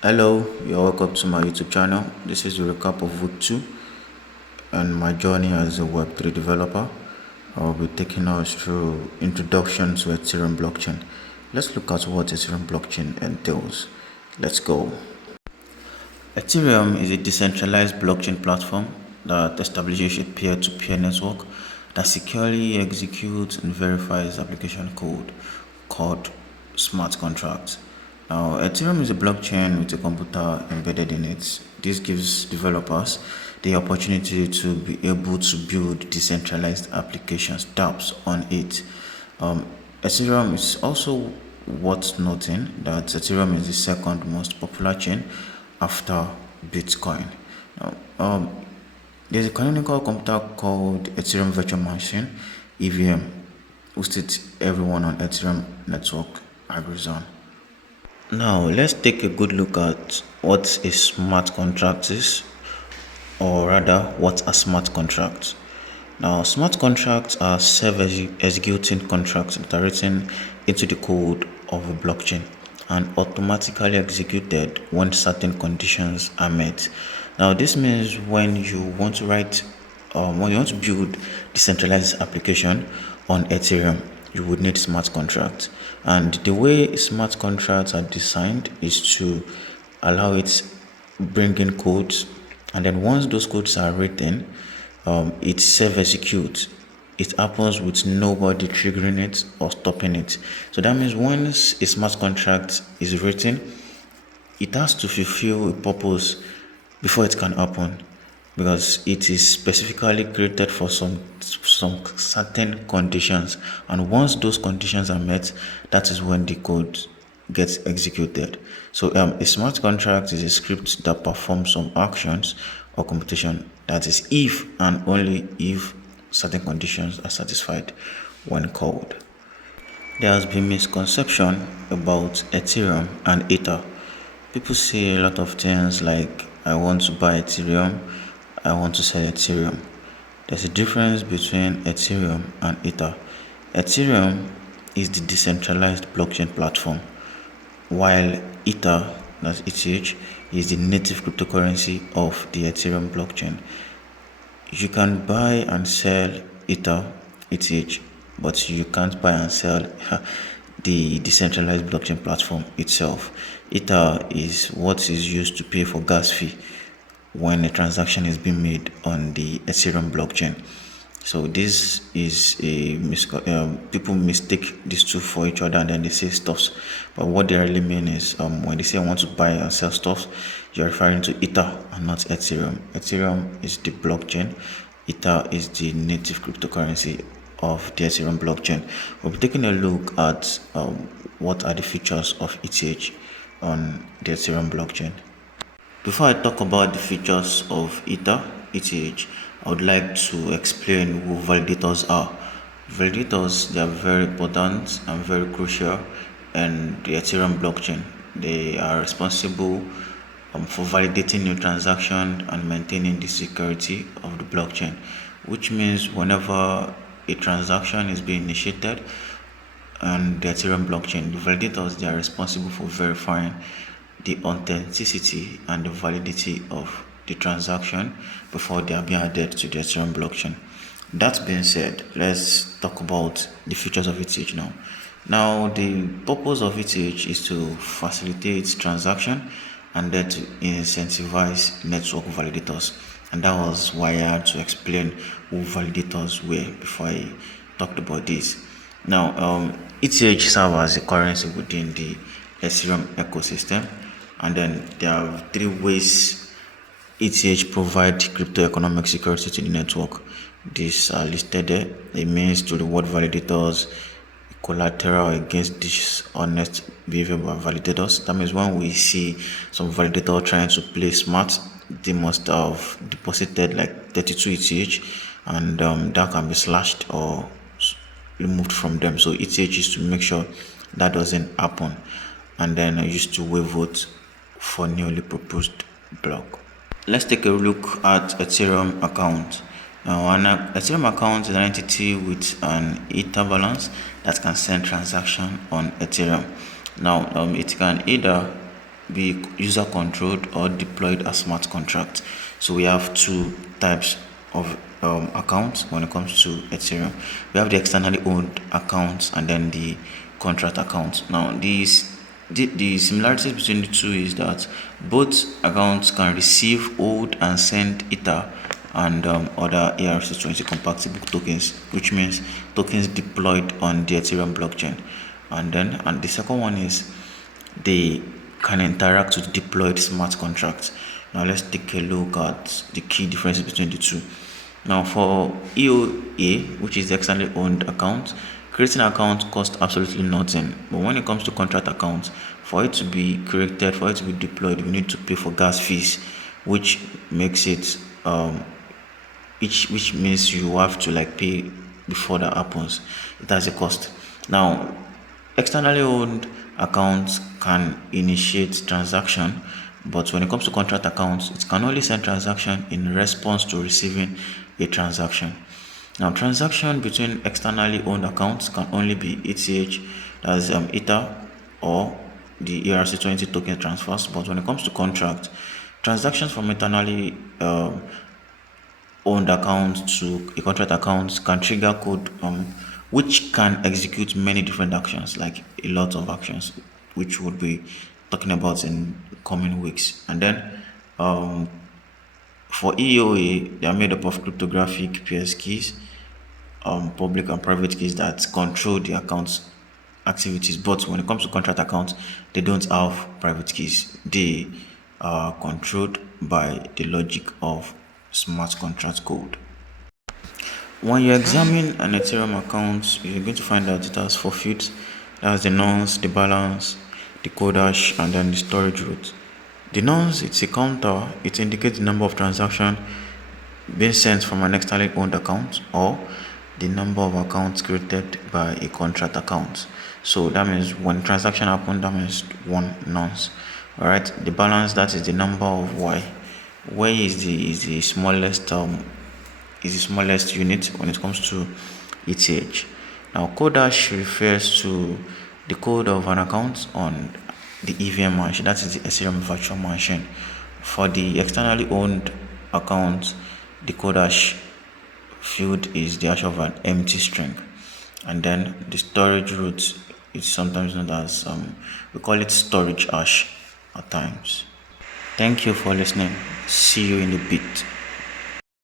Hello, you're welcome to my YouTube channel. This is a recap of week 2 and my journey as a Web3 developer. I'll be taking us through introduction to Ethereum blockchain. Let's look at what Ethereum blockchain entails. Let's go. Ethereum is a decentralized blockchain platform that establishes a peer-to-peer network that securely executes and verifies application code called smart contracts. Now, Ethereum is a blockchain with a computer embedded in it. This gives developers the opportunity to be able to build decentralized applications, dApps on it. Ethereum is also worth noting that Ethereum is the second most popular chain after Bitcoin. Now, there's a canonical computer called Ethereum Virtual Machine (EVM), which everyone on Ethereum network agrees on. Now, let's take a good look at what a smart contract is, or rather, what are smart contracts. Now, smart contracts are self-executing contracts that are written into the code of a blockchain and automatically executed when certain conditions are met. Now, this means when you want to build decentralized application on Ethereum, you would need smart contracts. And the way smart contracts are designed is to allow it bring in codes, and then once those codes are written, it self-executes. It happens with nobody triggering it or stopping it. So that means once a smart contract is written, it has to fulfill a purpose before it can happen, because it is specifically created for some certain conditions, and once those conditions are met, that is when the code gets executed. So a smart contract is a script that performs some actions or computation, that is if and only if certain conditions are satisfied when called. There has been misconception about Ethereum and Ether. People say a lot of things like, I want to buy Ethereum, I want to sell Ethereum. There's a difference between Ethereum and Ether. Ethereum is the decentralized blockchain platform, while Ether, that's ETH, is the native cryptocurrency of the Ethereum blockchain. You can buy and sell Ether, ETH, but you can't buy and sell the decentralized blockchain platform itself. Ether is what is used to pay for gas fee when a transaction is being made on the Ethereum blockchain. So this is people mistake these two for each other, and then they say stuffs. But what they really mean is when they say I want to buy and sell stuffs, you're referring to Ether and not Ethereum. Ethereum is the blockchain. Ether is the native cryptocurrency of the Ethereum blockchain. We'll be taking a look at what are the features of ETH on the Ethereum blockchain. Before I talk about the features of ETH, I would like to explain who validators are. Validators, they are very important and very crucial in the Ethereum blockchain. They are responsible for validating new transactions and maintaining the security of the blockchain, which means whenever a transaction is being initiated on the Ethereum blockchain, the validators, they are responsible for verifying the authenticity and the validity of the transaction before they are being added to the Ethereum blockchain. That being said, let's talk about the features of ETH now. Now, the purpose of ETH is to facilitate transaction and then to incentivize network validators. And that was why I had to explain who validators were before I talked about this. Now, ETH serves as a currency within the Ethereum ecosystem, and then there are three ways ETH provide crypto economic security to the network. These are listed there. It means to reward validators, collateral against dishonest behavior by validators. That means when we see some validator trying to play smart, they must have deposited like 32 ETH, and that can be slashed or removed from them. So ETH is to make sure that doesn't happen, and then I used to waive vote for newly proposed block. Let's take a look at Ethereum account. Now, an Ethereum account is an entity with an Ether balance that can send transaction on Ethereum. Now, it can either be user controlled or deployed as smart contracts. So we have two types of accounts when it comes to Ethereum. We have the externally owned accounts and then the contract accounts. Now the similarities between the two is that both accounts can receive, hold and send Ether and other ERC20 compatible tokens, which means tokens deployed on the Ethereum blockchain. And the second one is they can interact with deployed smart contracts. Now let's take a look at the key differences between the two. Now for EOA, which is the externally owned account, creating an account costs absolutely nothing. But when it comes to contract accounts, for it to be created, for it to be deployed, we need to pay for gas fees, which makes it which means you have to like pay before that happens. It has a cost. Now externally owned accounts can initiate transaction, but when it comes to contract accounts, it can only send transaction in response to receiving a transaction. Now transaction between externally owned accounts can only be ETH, that's Ether, or the ERC20 token transfers. But when it comes to contract, transactions from internally owned account to a contract account can trigger code which can execute many different actions, like a lot of actions, which we'll be talking about in coming weeks. And then for EOA, they are made up of cryptographic PS keys, public and private keys that control the account's activities. But when it comes to contract accounts, they don't have private keys. They are controlled by the logic of smart contract code. When you examine an Ethereum account, you're going to find that it has four fields. That's the nonce, the balance, the code hash, and then the storage root. The nonce, it's a counter. It indicates the number of transactions being sent from an externally owned account or the number of accounts created by a contract account. So that means when transaction happens, that means one nonce. Alright, the balance, that is the number of y. Y is the smallest unit when it comes to ETH. Now code hash refers to the code of an account on the EVM machine, that is the Ethereum virtual machine. For the externally owned account, the code hash field is the hash of an empty string. And then the storage root is sometimes known as we call it storage hash at times. Thank you for listening. See you in a bit.